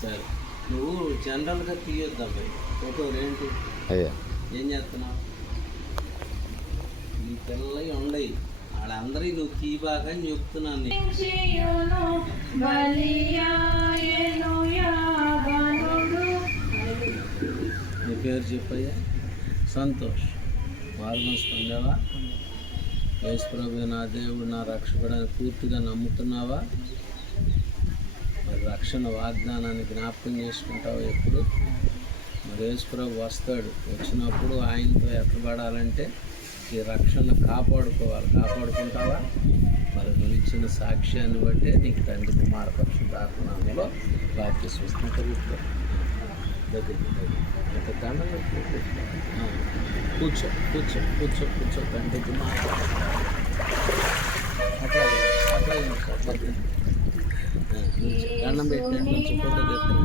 సరే, నువ్వు జనరల్గా తీయొద్దు అబ్బాయి ఫోటోలు. ఏంటి అయ్యా ఏం చేస్తున్నావు? ఈ పిల్లలు ఉండయి, వాళ్ళందరికీ నువ్వు తీబాగా అని చెప్తున్నాను నీకు. నీ పేరు చెప్పయ్యా. సంతోష్. మార్గం పొందావా? యేసుప్రభు నా దేవుడు నా రక్షకుడని పూర్తిగా నమ్ముతున్నావా? మరి రక్షణ వాగ్దానాన్ని జ్ఞాపకం చేసుకుంటావు ఎప్పుడు? మరి యేసుప్రభు వస్తాడు, వచ్చినప్పుడు ఆయనతో ఎత్తబడాలంటే ఈ రక్షణ కాపాడుకోవాలి. కాపాడుకుంటావా? మరి నువ్వు ఇచ్చిన సాక్ష్యాన్ని బట్టే నీకు తండ్రి కుమార పరిశుద్ధాత్మలో వాక్య స్వస్థత దగ్గరికి దండం కూర్చో కూర్చో కూర్చో కూర్చో తండ్రి కుమార అట్లా అట్లా దండం పెట్టండి. కొంచెం ఫోటో తెస్తాను.